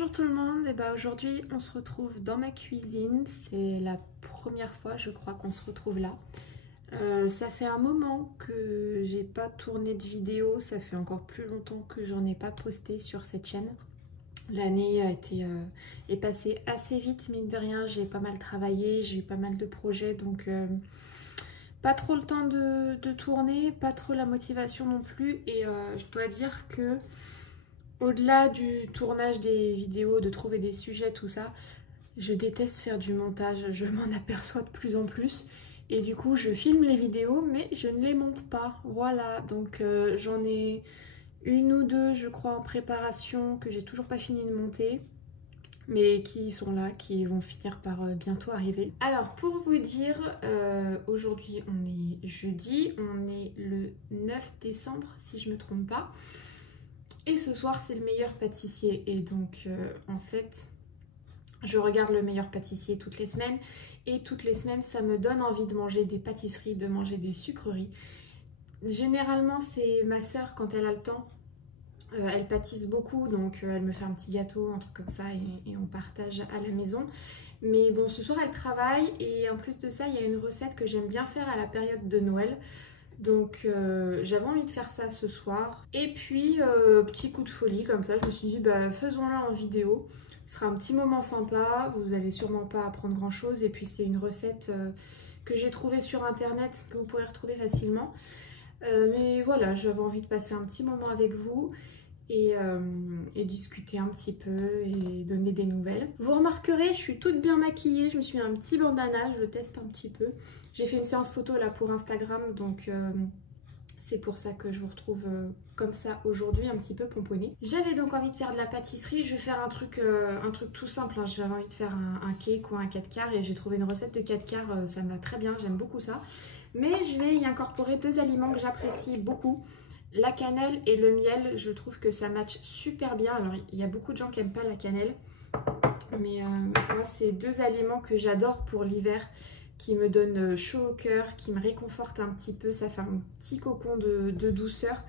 Bonjour tout le monde, et aujourd'hui on se retrouve dans ma cuisine. C'est la première fois je crois qu'on se retrouve là. Ça fait un moment que j'ai pas tourné de vidéo, ça fait encore plus longtemps que j'en ai pas posté sur cette chaîne. L'année est passée assez vite, mine de rien, j'ai pas mal travaillé, j'ai eu pas mal de projets, donc pas trop le temps de tourner, pas trop la motivation non plus. Et je dois dire que au-delà du tournage des vidéos, de trouver des sujets, tout ça, je déteste faire du montage, je m'en aperçois de plus en plus. Et du coup, je filme les vidéos, mais je ne les monte pas. Voilà, donc j'en ai une ou deux, je crois, en préparation, que j'ai toujours pas fini de monter, mais qui sont là, qui vont finir par bientôt arriver. Alors, pour vous dire, aujourd'hui, on est jeudi, on est le 9 décembre, si je me trompe pas. Et ce soir, c'est le meilleur pâtissier. Et donc, en fait, je regarde le meilleur pâtissier toutes les semaines. Et toutes les semaines, ça me donne envie de manger des pâtisseries, de manger des sucreries. Généralement, c'est ma soeur, quand elle a le temps. Elle pâtisse beaucoup, donc elle me fait un petit gâteau, un truc comme ça, et on partage à la maison. Mais bon, ce soir, elle travaille. Et en plus de ça, il y a une recette que j'aime bien faire à la période de Noël. Donc j'avais envie de faire ça ce soir. Et puis petit coup de folie comme ça, je me suis dit bah, faisons-le en vidéo. Ce sera un petit moment sympa, vous allez sûrement pas apprendre grand chose. Et puis c'est une recette que j'ai trouvée sur internet, que vous pourrez retrouver facilement. Mais voilà, j'avais envie de passer un petit moment avec vous. Et discuter un petit peu et donner des nouvelles. Vous remarquerez, je suis toute bien maquillée, je me suis mis un petit bandana, je le teste un petit peu. J'ai fait une séance photo là pour Instagram, donc c'est pour ça que je vous retrouve comme ça aujourd'hui, un petit peu pomponnée. J'avais donc envie de faire de la pâtisserie, je vais faire un truc tout simple, hein. J'avais envie de faire un cake ou un 4 quarts et j'ai trouvé une recette de 4 quarts, ça me va très bien, j'aime beaucoup ça. Mais je vais y incorporer deux aliments que j'apprécie beaucoup. La cannelle et le miel, je trouve que ça match super bien. Alors, il y a beaucoup de gens qui n'aiment pas la cannelle. Mais moi, c'est deux aliments que j'adore pour l'hiver, qui me donnent chaud au cœur, qui me réconfortent un petit peu. Ça fait un petit cocon de douceur.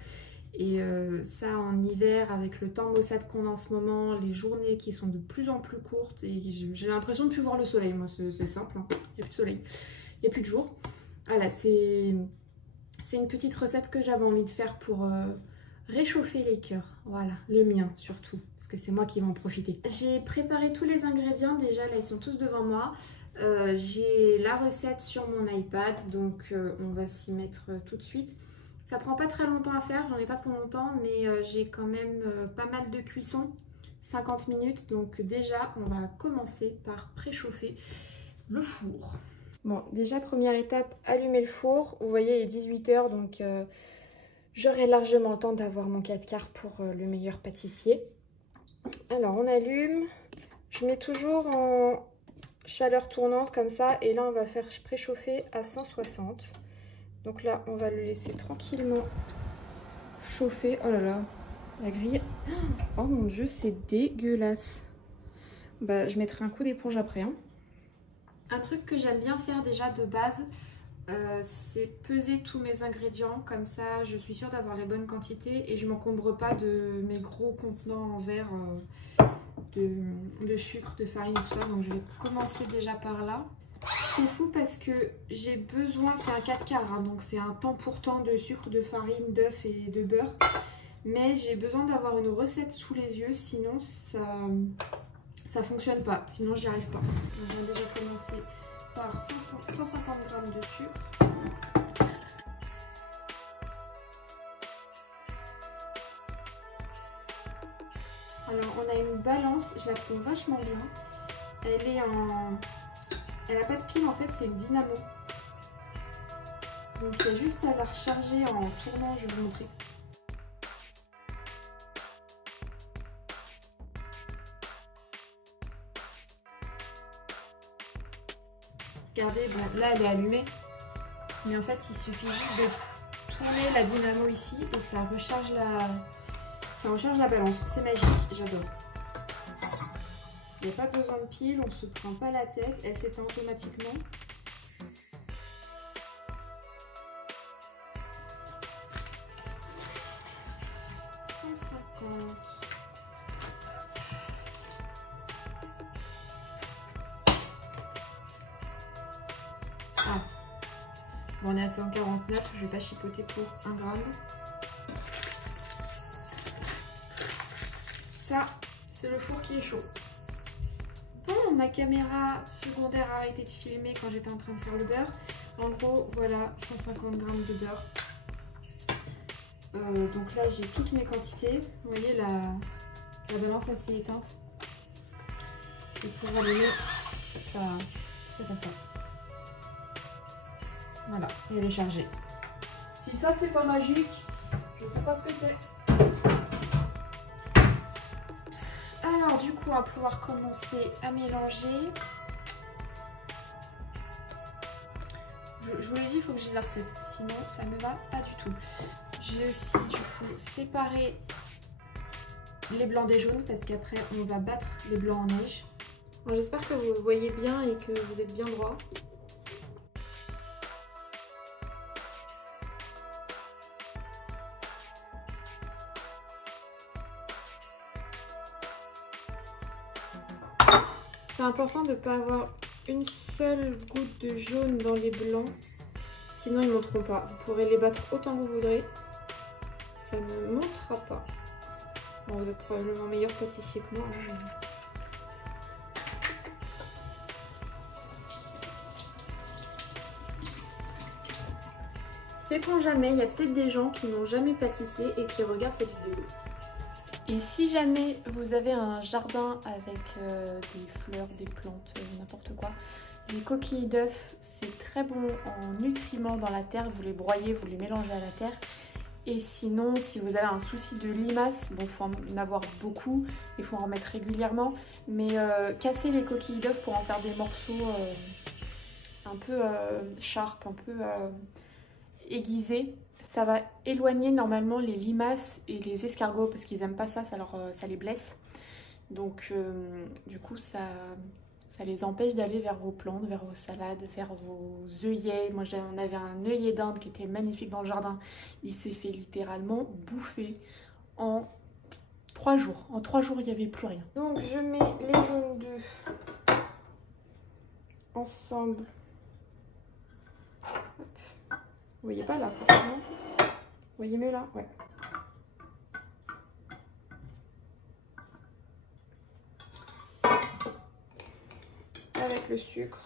Et ça, en hiver, avec le temps maussade qu'on a en ce moment, les journées qui sont de plus en plus courtes. Et j'ai l'impression de ne plus voir le soleil. Moi, c'est simple, hein. Il n'y a plus de soleil. Il n'y a plus de jour. Voilà, c'est une petite recette que j'avais envie de faire pour réchauffer les cœurs. Voilà, le mien surtout, parce que c'est moi qui vais en profiter. J'ai préparé tous les ingrédients déjà, là ils sont tous devant moi. J'ai la recette sur mon iPad, donc on va s'y mettre tout de suite. Ça prend pas très longtemps à faire, j'en ai pas pour longtemps, mais j'ai quand même pas mal de cuisson, 50 minutes. Donc déjà, on va commencer par préchauffer le four. Bon, déjà première étape, allumer le four. Vous voyez, il est 18 h, donc j'aurai largement le temps d'avoir mon 4 quarts pour le meilleur pâtissier. Alors, on allume. Je mets toujours en chaleur tournante comme ça. Et là, on va faire préchauffer à 160. Donc là, on va le laisser tranquillement chauffer. Oh là là, la grille. Oh mon Dieu, c'est dégueulasse. Bah, je mettrai un coup d'éponge après, hein. Un truc que j'aime bien faire déjà de base, c'est peser tous mes ingrédients, comme ça je suis sûre d'avoir les bonnes quantités et je m'encombre pas de mes gros contenants en verre de sucre, de farine, tout ça. Donc je vais commencer déjà par là. C'est fou parce que j'ai besoin, c'est un 4 quarts, hein, donc c'est un temps pour temps de sucre, de farine, d'œufs et de beurre. Mais j'ai besoin d'avoir une recette sous les yeux, sinon ça fonctionne pas, sinon j'y arrive pas. On va déjà commencer par 150 g de sucre. Alors on a une balance, je la trouve vachement bien. Elle a pas de pile en fait, c'est une dynamo. Donc il y a juste à la recharger en tournant, je vais vous montrer. Regardez, bon, là elle est allumée, mais en fait il suffit juste de tourner la dynamo ici et ça recharge la balance. C'est magique, j'adore. Il n'y a pas besoin de pile, on ne se prend pas la tête, elle s'éteint automatiquement. Bon, on est à 149, je vais pas chipoter pour 1 gramme. Ça, c'est le four qui est chaud. Bon, ma caméra secondaire a arrêté de filmer quand j'étais en train de faire le beurre. En gros, voilà, 150 g de beurre. Donc là, j'ai toutes mes quantités. Vous voyez, la balance elle s'est éteinte. Et pour allumer, c'est pas ça. Voilà, et elle est chargée. Si ça, c'est pas magique, je sais pas ce que c'est. Alors du coup, on va pouvoir commencer à mélanger. Je vous l'ai dit, il faut que je dise la recette, sinon ça ne va pas du tout. J'ai aussi du coup séparé les blancs des jaunes parce qu'après on va battre les blancs en neige. J'espère que vous voyez bien et que vous êtes bien droit. C'est important de ne pas avoir une seule goutte de jaune dans les blancs, sinon ils ne monteront pas. Vous pourrez les battre autant que vous voudrez, ça ne montera pas. Bon, vous êtes probablement meilleur pâtissier que moi. Hein. Sait-on jamais, il y a peut-être des gens qui n'ont jamais pâtissé et qui regardent cette vidéo. Et si jamais vous avez un jardin avec des fleurs, des plantes, n'importe quoi, les coquilles d'œufs, c'est très bon en nutriments dans la terre. Vous les broyez, vous les mélangez à la terre. Et sinon, si vous avez un souci de limaces, bon, il faut en avoir beaucoup, il faut en remettre régulièrement. Mais casser les coquilles d'œufs pour en faire des morceaux un peu sharp, un peu aiguisés. Ça va éloigner normalement les limaces et les escargots parce qu'ils n'aiment pas ça, ça les blesse. Donc du coup ça les empêche d'aller vers vos plantes, vers vos salades, vers vos œillets. Moi on avait un œillet d'Inde qui était magnifique dans le jardin. Il s'est fait littéralement bouffer en 3 jours. En 3 jours il n'y avait plus rien. Donc je mets les jaunes d'œufs ensemble. Vous voyez pas là forcément. Vous voyez mieux là? Ouais. Avec le sucre.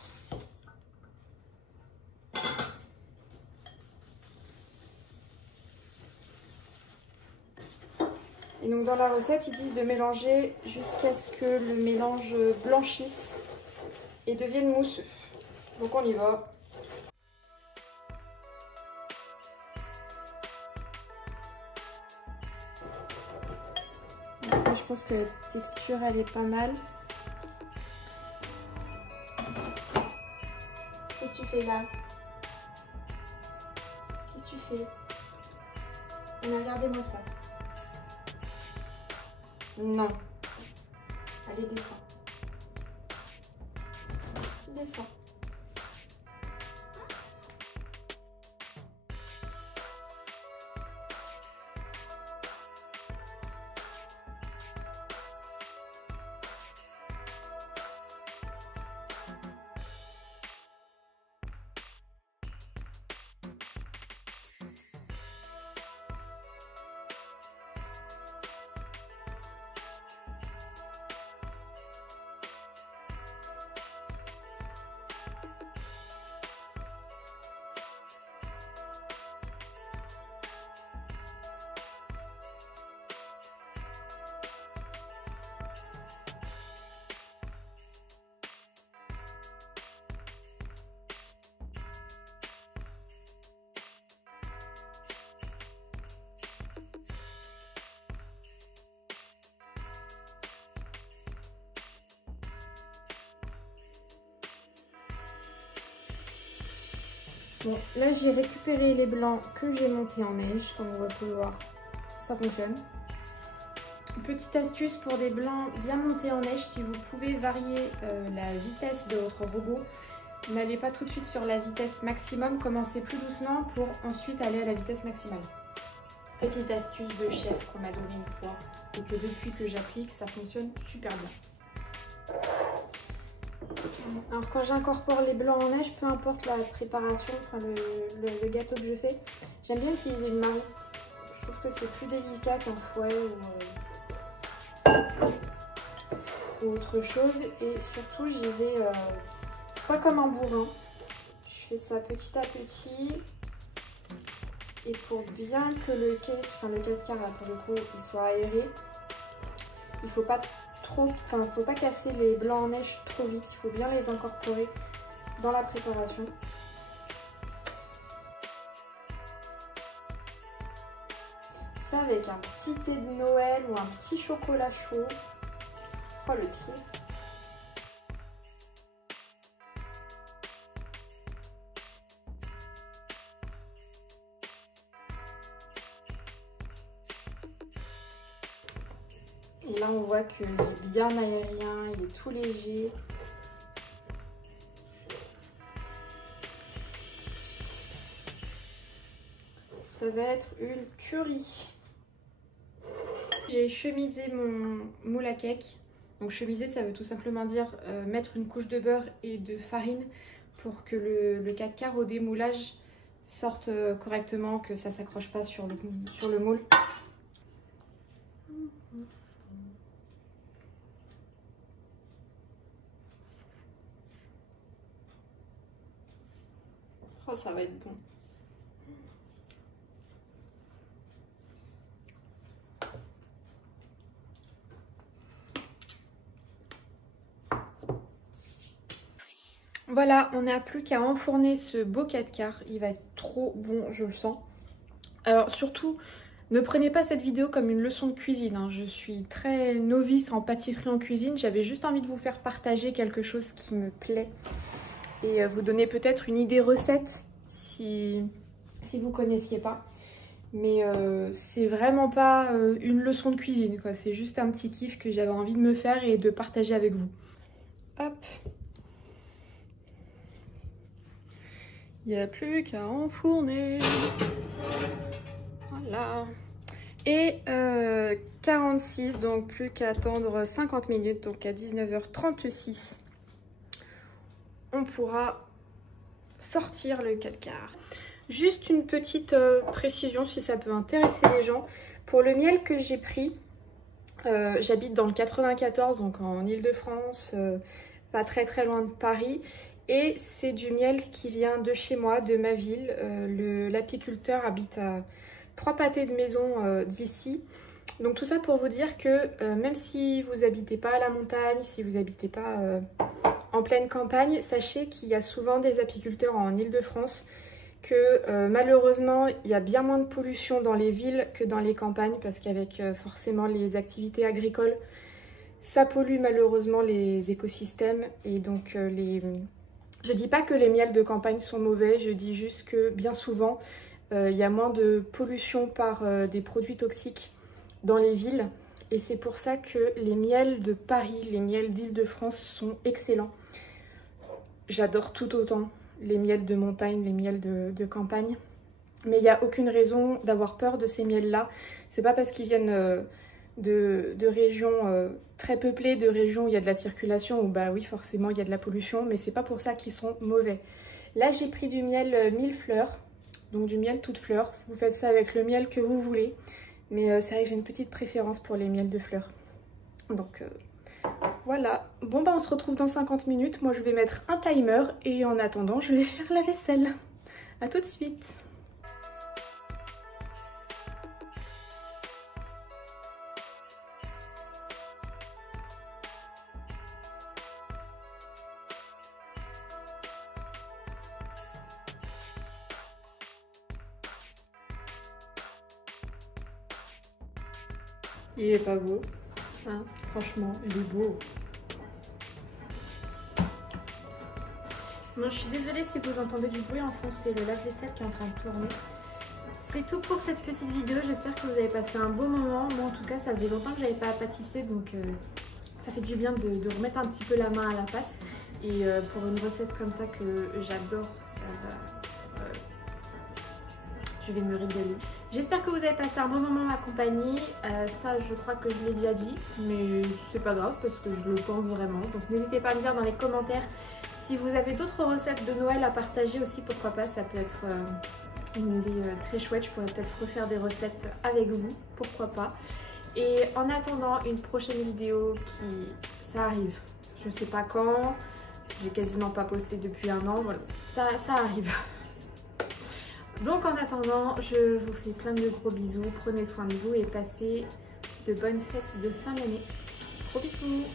Et donc dans la recette, ils disent de mélanger jusqu'à ce que le mélange blanchisse et devienne mousseux. Donc on y va. Je pense que la texture elle est pas mal. Qu'est-ce que tu fais là? Qu'est-ce que tu fais? Regardez-moi ça. Non. Allez, descends. Tu descends. Bon, là j'ai récupéré les blancs que j'ai montés en neige, comme on va pouvoir voir, ça fonctionne. Petite astuce pour des blancs bien montés en neige, si vous pouvez varier la vitesse de votre robot, n'allez pas tout de suite sur la vitesse maximum, commencez plus doucement pour ensuite aller à la vitesse maximale. Petite astuce de chef qu'on m'a donnée une fois et que depuis que j'applique, ça fonctionne super bien. Alors quand j'incorpore les blancs en neige, peu importe la préparation, enfin le gâteau que je fais, j'aime bien utiliser une maryse. Je trouve que c'est plus délicat qu'un fouet ou autre chose. Et surtout, j'y vais pas comme un bourrin. Je fais ça petit à petit. Et pour bien que le cake, enfin le 4 quarts là pour le coup, il soit aéré, il faut pas trop, enfin faut pas casser les blancs en neige trop vite. Il faut bien les incorporer dans la préparation. Ça avec un petit thé de Noël ou un petit chocolat chaud. Oh le pied. Et là on voit qu'il est bien aérien, il est tout léger. Ça va être une tuerie. J'ai chemisé mon moule à cake. Donc chemiser, ça veut tout simplement dire mettre une couche de beurre et de farine pour que le 4 quarts au démoulage sorte correctement, que ça ne s'accroche pas sur le moule. Oh, ça va être bon. Voilà, on n'a plus qu'à enfourner ce beau 4 quarts. Il va être trop bon, je le sens. Alors surtout, ne prenez pas cette vidéo comme une leçon de cuisine, hein. Je suis très novice en pâtisserie, en cuisine. J'avais juste envie de vous faire partager quelque chose qui me plaît. Et vous donner peut-être une idée recette si vous ne connaissiez pas. Mais c'est vraiment pas une leçon de cuisine, quoi. C'est juste un petit kiff que j'avais envie de me faire et de partager avec vous. Hop. Il n'y a plus qu'à enfourner. Voilà. Et 46, donc plus qu'à attendre 50 minutes, donc à 19h36. On pourra sortir le 4 quarts. Juste une petite précision si ça peut intéresser les gens. Pour le miel que j'ai pris, j'habite dans le 94, donc en Île-de-France, pas très loin de Paris. Et c'est du miel qui vient de chez moi, de ma ville. L'apiculteur habite à 3 pâtés de maison d'ici. Donc tout ça pour vous dire que même si vous n'habitez pas à la montagne, si vous n'habitez pas en pleine campagne, sachez qu'il y a souvent des apiculteurs en Île-de-France, que malheureusement il y a bien moins de pollution dans les villes que dans les campagnes, parce qu'avec forcément les activités agricoles, ça pollue malheureusement les écosystèmes. Et donc je dis pas que les miels de campagne sont mauvais, je dis juste que bien souvent il y a moins de pollution par des produits toxiques dans les villes. Et c'est pour ça que les miels de Paris, les miels d'Île-de-France sont excellents. J'adore tout autant les miels de montagne, les miels de campagne. Mais il n'y a aucune raison d'avoir peur de ces miels-là. C'est pas parce qu'ils viennent de régions très peuplées, de régions où il y a de la circulation, où bah oui forcément il y a de la pollution, mais c'est pas pour ça qu'ils sont mauvais. Là j'ai pris du miel 1000 fleurs, donc du miel toute fleur. Vous faites ça avec le miel que vous voulez, mais c'est vrai que j'ai une petite préférence pour les miels de fleurs. Donc voilà, bon bah on se retrouve dans 50 minutes, moi je vais mettre un timer et en attendant je vais faire la vaisselle. A tout de suite. Il est pas beau, hein, franchement, il est beau. Bon, je suis désolée si vous entendez du bruit en fond, c'est le lave-vaisselle qui est en train de tourner. C'est tout pour cette petite vidéo, j'espère que vous avez passé un beau moment. Moi en tout cas, ça faisait longtemps que j'avais pas pâtissé, donc ça fait du bien de remettre un petit peu la main à la pâte. Et pour une recette comme ça que j'adore, ça va... je vais me régaler. J'espère que vous avez passé un bon moment en ma compagnie. Ça, je crois que je l'ai déjà dit, mais c'est pas grave parce que je le pense vraiment. Donc n'hésitez pas à me dire dans les commentaires si vous avez d'autres recettes de Noël à partager aussi, pourquoi pas, ça peut être une idée très chouette. Je pourrais peut-être refaire des recettes avec vous, pourquoi pas. Et en attendant une prochaine vidéo ça arrive, je sais pas quand, j'ai quasiment pas posté depuis un an, voilà, ça arrive. Donc en attendant, je vous fais plein de gros bisous, prenez soin de vous et passez de bonnes fêtes de fin d'année. Gros bisous.